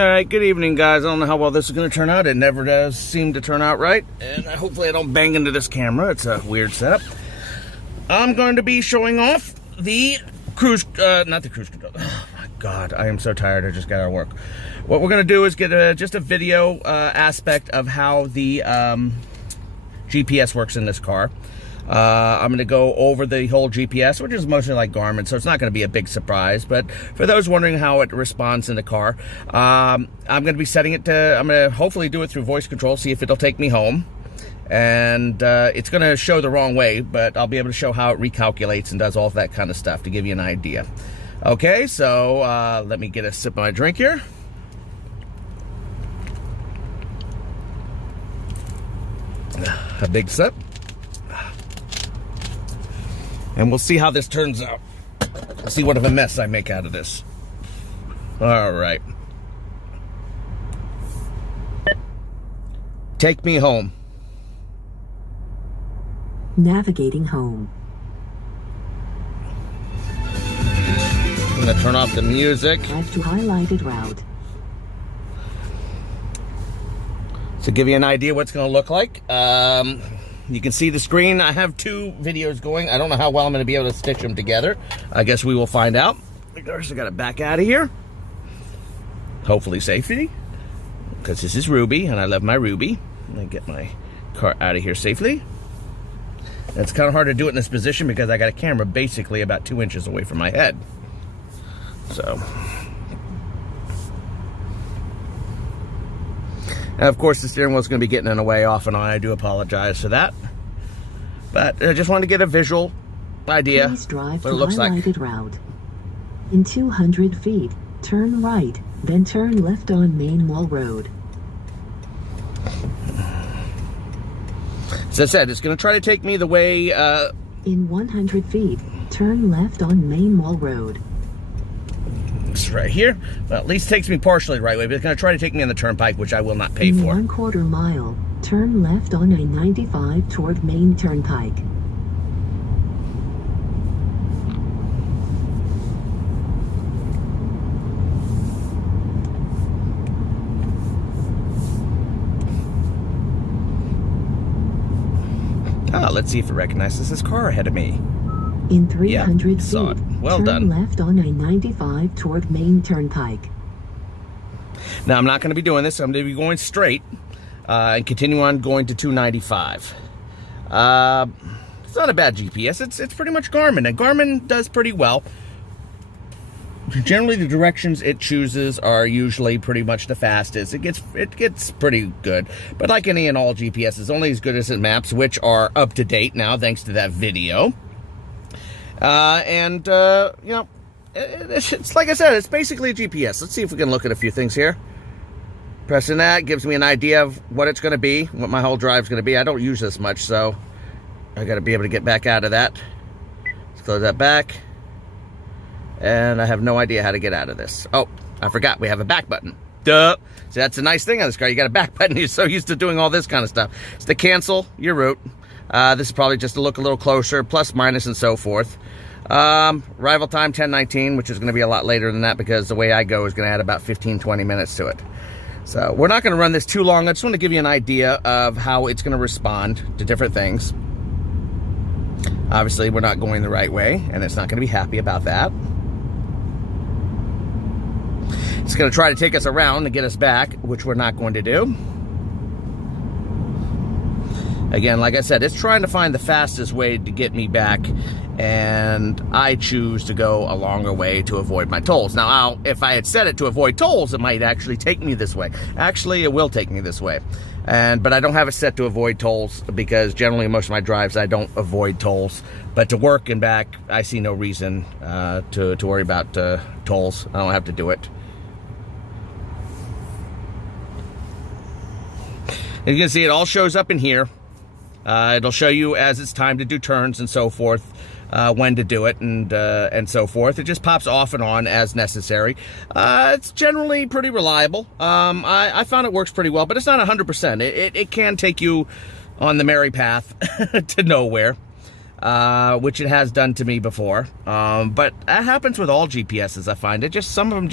Alright, good evening guys. I don't know how well this is going to turn out. It never does seem to turn out right. And hopefully I don't bang into this camera. It's a weird setup. I'm going to be showing off the cruise, not the cruise control. Oh my god, I am so tired. I just got out of work. What we're going to do is get just a video aspect of how the GPS works in this car. I'm going to go over the whole GPS, which is mostly like Garmin, so it's not going to be a big surprise. But for those wondering how it responds in the car, I'm going to be setting it to, I'm going to hopefully do it through voice control, see if it'll take me home. And it's going to show the wrong way, but I'll be able to show how it recalculates and does all of that kind of stuff to give you an idea. Okay, so let me get a sip of my drink here. A big sip. And we'll see how this turns out. See what of a mess I make out of this. All right. Take me home. Navigating home. I'm gonna turn off the music. Drive to highlighted route. To give you an idea what it's gonna look like. You can see the screen. I have two videos going. I don't know how well I'm going to be able to stitch them together. I guess we will find out. First, I got to back out of here. Hopefully safely. Because this is Ruby, and I love my Ruby. I'm going to get my car out of here safely. And it's kind of hard to do it in this position because I got a camera basically about 2 inches away from my head. So. And of course, the steering wheel is going to be getting in the way off and on. I do apologize for that. But I just wanted to get a visual idea Please drive what to it looks like. highlighted route. In 200 feet, turn right, then turn left on Main Wall Road. As I said, it's going to try to take me the way... In 100 feet, turn left on Main Wall Road. It's right here. Well, at least takes me partially the right way, but it's going to try to take me on the turnpike, which I will not pay In for. 1/4 mile, turn left on I-95 toward Main Turnpike. Let's see if it recognizes this car ahead of me. In 300 saw feet, it. Well turn done. left on I-95 toward Main Turnpike. Now, I'm not going to be doing this. I'm going to be going straight and continue on going to 295. It's not a bad GPS. It's pretty much Garmin, and Garmin does pretty well. Generally, the directions it chooses are usually pretty much the fastest. It gets pretty good. But like any and all GPS, it's only as good as it maps, which are up to date now, thanks to that video. You know, it's like I said, it's basically a GPS. Let's see if we can look at a few things here. Pressing that gives me an idea of what it's going to be, what my whole drive's going to be. I don't use this much, so I got to be able to get back out of that. Let's close that back. And I have no idea how to get out of this. Oh, I forgot. We have a back button. Duh. See, that's a nice thing on this car. You got a back button. You're so used to doing all this kind of stuff. It's to cancel your route. This is probably just to look a little closer, plus, minus, and so forth. Arrival time 10:19, which is going to be a lot later than that because the way I go is going to add about 15-20 minutes to it. So we're not going to run this too long. I just want to give you an idea of how it's going to respond to different things. Obviously, we're not going the right way, and it's not going to be happy about that. It's going to try to take us around to get us back, which we're not going to do. Again, like I said, it's trying to find the fastest way to get me back, and I choose to go a longer way to avoid my tolls. Now, if I had set it to avoid tolls, it might actually take me this way. Actually, it will take me this way. But I don't have it set to avoid tolls because generally most of my drives, I don't avoid tolls. But to work and back, I see no reason to worry about tolls. I don't have to do it. And you can see it all shows up in here. It'll show you as it's time to do turns and so forth, when to do it and so forth. It just pops off and on as necessary. It's generally pretty reliable. I found it works pretty well, but it's not 100%. It can take you on the merry path to nowhere. which it has done to me before. But that happens with all GPSs, I find. Some of them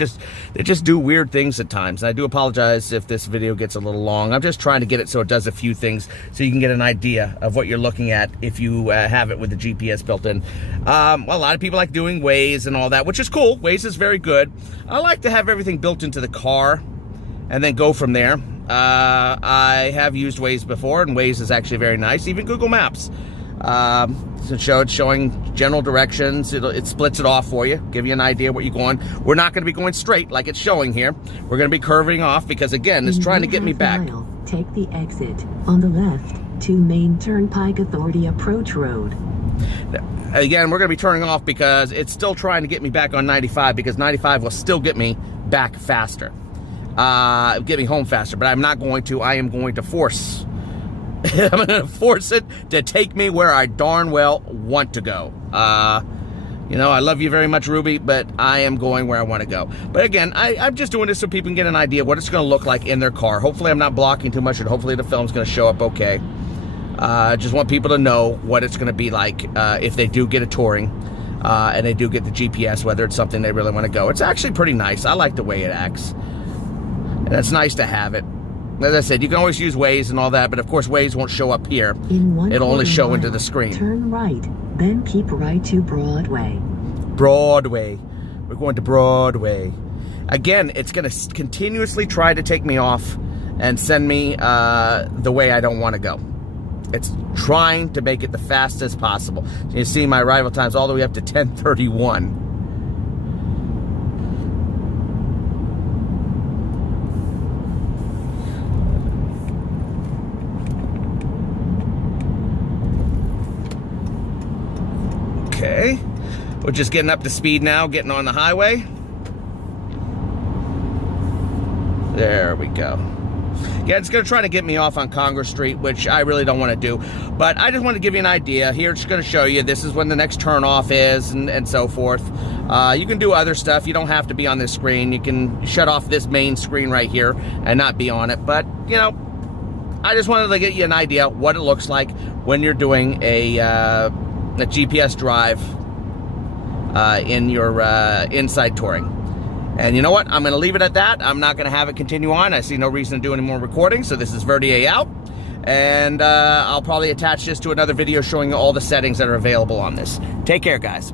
they just do weird things at times. And I do apologize if this video gets a little long. I'm just trying to get it so it does a few things so you can get an idea of what you're looking at if you have it with the GPS built in. Well, a lot of people like doing Waze and all that, which is cool. Waze is very good. I like to have everything built into the car and then go from there. I have used Waze before, and Waze is actually very nice. Even Google Maps. It's showing general directions. It splits it off for you, give you an idea where you're going. We're not going to be going straight like it's showing here. We're going to be curving off because, again, it's trying to get me back. Mile, take the exit on the left to Main Turnpike Authority Approach Road. Again, we're going to be turning off because it's still trying to get me back on 95, because 95 will still get me back faster. Get me home faster, but I'm not going to. I am going to force. I'm going to force it to take me where I darn well want to go. You know, I love you very much, Ruby, but I am going where I want to go. But again, I'm just doing this so people can get an idea of what it's going to look like in their car. Hopefully I'm not blocking too much, and hopefully the film's going to show up okay. I just want people to know what it's going to be like if they do get a touring and they do get the GPS, whether it's something they really want to go. It's actually pretty nice. I like the way it acts. And it's nice to have it. As I said, you can always use Waze and all that, but of course Waze won't show up here. It'll only show into the screen. Turn right, then keep right to Broadway. Broadway. We're going to Broadway. Again, it's going to continuously try to take me off and send me the way I don't want to go. It's trying to make it the fastest possible. So you see my arrival times all the way up to 10:31. Okay, we're just getting up to speed now, getting on the highway. There we go. Yeah, it's going to try to get me off on Congress Street, which I really don't want to do. But I just want to give you an idea. Here, it's going to show you this is when the next turnoff is and so forth. You can do other stuff. You don't have to be on this screen. You can shut off this main screen right here and not be on it. But, you know, I just wanted to get you an idea what it looks like when you're doing a GPS drive in your inside touring. And you know what? I'm going to leave it at that. I'm not going to have it continue on. I see no reason to do any more recording. So this is Verdier out. And I'll probably attach this to another video showing all the settings that are available on this. Take care, guys.